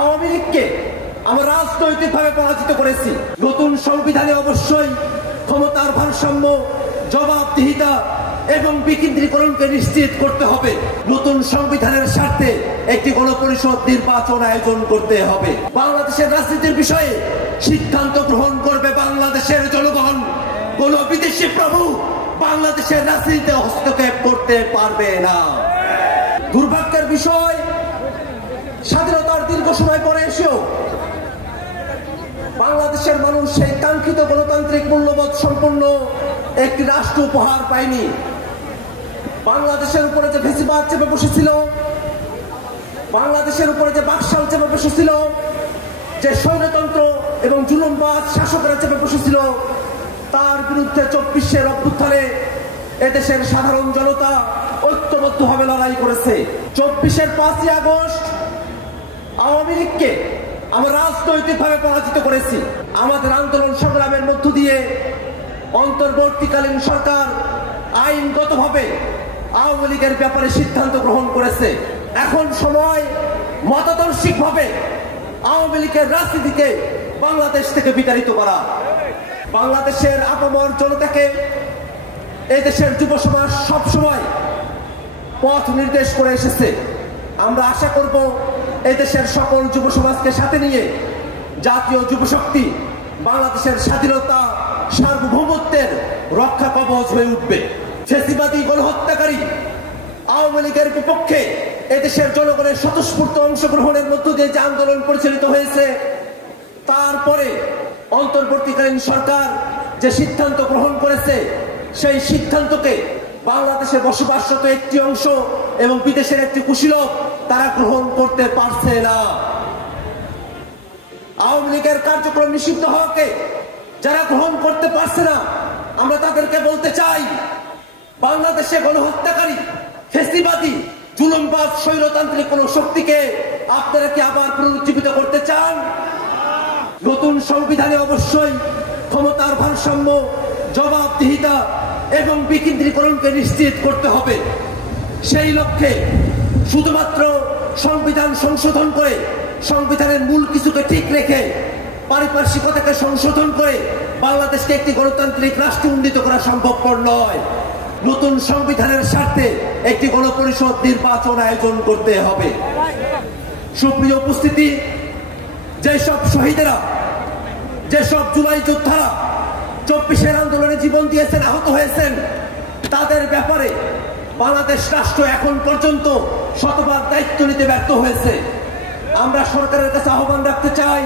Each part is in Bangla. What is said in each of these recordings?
আওয়ামী লীগকে আমরা রাজনৈতিকভাবে পরাজিত করেছি। নতুন সংবিধানে অবশ্যই ক্ষমতার ভারসাম্য, জবাবদিহিতা এবং বিকেন্দ্রীকরণকে নিশ্চিত করতে হবে। নতুন সংবিধানের স্বার্থে একটি গণপরিষদ নির্বাচন আয়োজন করতে হবে। বাংলাদেশের রাজনীতির বিষয়ে সিদ্ধান্ত গ্রহণ করবে বাংলাদেশের জনগণ। কোন বিদেশি প্রভু বাংলাদেশের রাজনীতিতে হস্তক্ষেপ করতে পারবে না। দুর্ভাগ্যের বিষয়, স্বাধীনতার দীর্ঘ সময় পরে এসেও বাংলাদেশের মানুষ সেই কাঙ্ক্ষিত গণতান্ত্রিক মূল্যবোধ সম্পন্ন একটি রাষ্ট্র উপহার পায়নি। বাংলাদেশের উপরে যে ফ্যাসিবাদ চেপে বসেছিল, বাংলাদেশের উপরে যে বাকশাল চেপে বসেছিল, যে স্বৈরতন্ত্র এবং জুলুমবাজ শাসকরা চেপে বসেছিল, তার বিরুদ্ধে 24-এর অভ্যুত্থানে এদেশের সাধারণ জনতা ঐক্যবদ্ধভাবে লড়াই করেছে। 24-এর 5ই আগস্ট আওয়ামী লীগকে আমরা রাজনৈতিকভাবে পরাজিত করেছি। আমাদের আন্দোলন সংগ্রামের মধ্য দিয়ে অন্তর্বর্তীকালীন সরকার আইনগতভাবে আওয়ামী লীগের ব্যাপারে সিদ্ধান্ত গ্রহণ করেছে। এখন সময় মতাদর্শিকভাবে আওয়ামী লীগের রাজনীতিকে বাংলাদেশ থেকে বিতাড়িত করা। বাংলাদেশের আপামর জনতাকে এদেশের যুব সমাজ সবসময় পথ নির্দেশ করে এসেছে। আমরা আশা করব এদেশের সকল যুব সমাজকে সাথে নিয়ে জাতীয় যুব শক্তি বাংলাদেশের স্বাধীনতা, সার্বভৌমত্বের রক্ষা কবচ হয়ে উঠবে। ফ্যাসিবাদী গণহত্যাকারী আওয়ামী লীগের বিপক্ষে এদেশের জনগণের স্বতঃস্ফূর্ত অংশগ্রহণের মধ্য দিয়ে যে আন্দোলন পরিচালিত হয়েছে, তারপরে অন্তর্বর্তীকালীন সরকার যে সিদ্ধান্ত গ্রহণ করেছে, সেই সিদ্ধান্তকে বাংলাদেশে বসবাসরত একটি অংশ এবং বিদেশের একটি কুশীলব তারা গ্রহণ করতে পারছে না। আওয়ামী লীগের কার্যক্রম নিষিদ্ধ হওয়াকে যারা গ্রহণ করতে পারছে না, আমরা তাদেরকে বলতে চাই, বাংলাদেশে গণহত্যাকারী, ফ্যাসিবাদী, জুলুমবাজ, স্বৈরতান্ত্রিক কোন শক্তিকে আপনারা কি আবার পুনরুজ্জীবিত করতে চান? নতুন সংবিধানে অবশ্যই ক্ষমতার ভারসাম্য, জবাবদিহিতা এবং বিকেন্দ্রীকরণকে নিশ্চিত করতে হবে। সেই লক্ষ্যে শুধুমাত্র সংবিধান সংশোধন করে, সংবিধানের মূল কিছুকে ঠিক রেখে, পারিপার্শ্বিকতাকে সংশোধন করে বাংলাদেশকে একটি গণতান্ত্রিক রাষ্ট্রে উন্নীত করা সম্ভবপর নয়। নতুন সংবিধানের স্বার্থে একটি গণপরিষদ নির্বাচন আয়োজন করতে হবে। সুপ্রিয় উপস্থিতি, যেসব শহীদেরা, যেসব জুলাই যোদ্ধারা 24-এর আন্দোলনে জীবন দিয়েছেন, আহত হয়েছেন, তাদের ব্যাপারে বাংলাদেশ রাষ্ট্র এখন পর্যন্ত শতভাগ দায়িত্ব নিতে ব্যর্থ হয়েছে। আমরা সরকারের কাছে আহ্বান রাখতে চাই,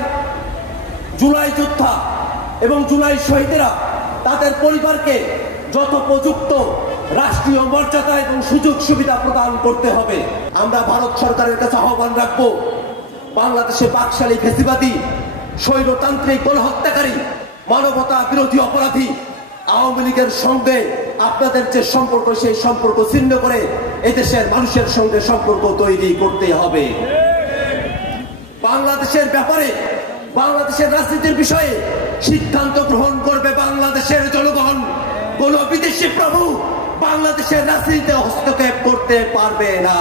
জুলাই যোদ্ধা এবং জুলাই শহীদেরা, তাদের পরিবারকে যথোপযুক্ত রাষ্ট্রীয় মর্যাদা এবং সুযোগ সুবিধা প্রদান করতে হবে। আমরা ভারত সরকারের কাছে আহ্বান রাখবো, বাংলাদেশে বাকশালী, ফ্যাসিবাদী, স্বৈরতান্ত্রিক, গণহত্যাকারী, মানবতা বিরোধী অপরাধী আওয়ামী লীগের সঙ্গে আপনাদের যে সম্পর্ক, সেই সম্পর্ক ছিন্ন করে এদেশের মানুষের সঙ্গে সম্পর্ক তৈরি করতে হবে। বাংলাদেশের ব্যাপারে, বাংলাদেশের রাজনীতির বিষয়ে সিদ্ধান্ত গ্রহণ করবে বাংলাদেশের জনগণ। কোন বিদেশি প্রভু বাংলাদেশের রাজনীতিতে হস্তক্ষেপ করতে পারবে না।